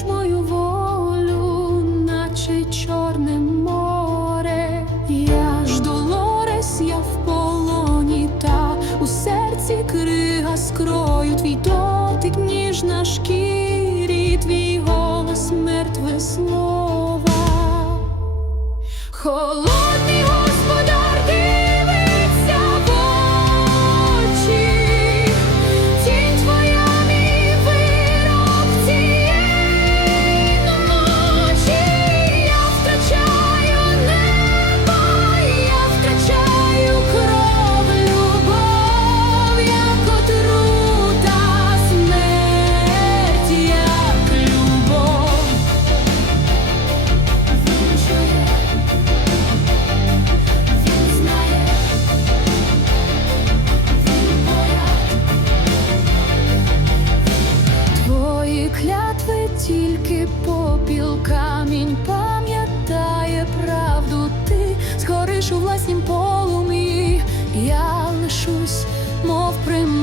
Бережеш мою волю, наче чорне море, я ж долорес, я в полоні, та у серці крига скрою. твій дотик ніж на шкірі, твій голос мертве слова. Холодний клятви тільки попіл камінь пам'ятає правду, ти згориш у власнім полум'ї, я лишусь, мов приму.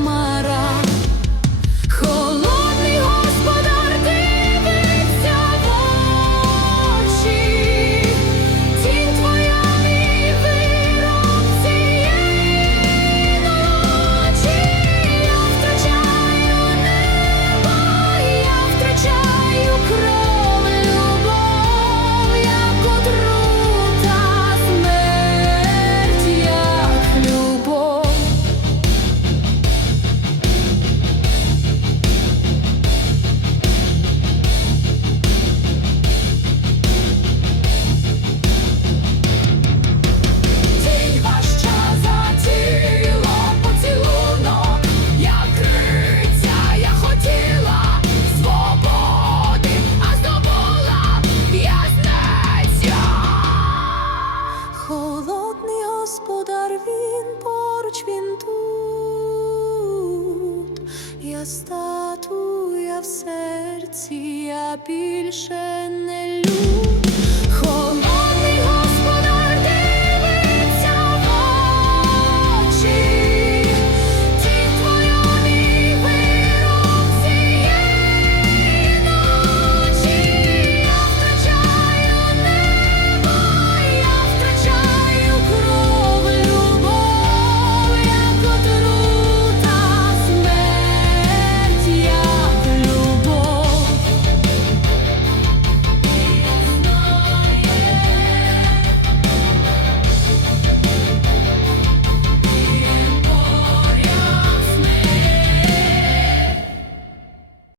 статуя в серці, я більше не люблю.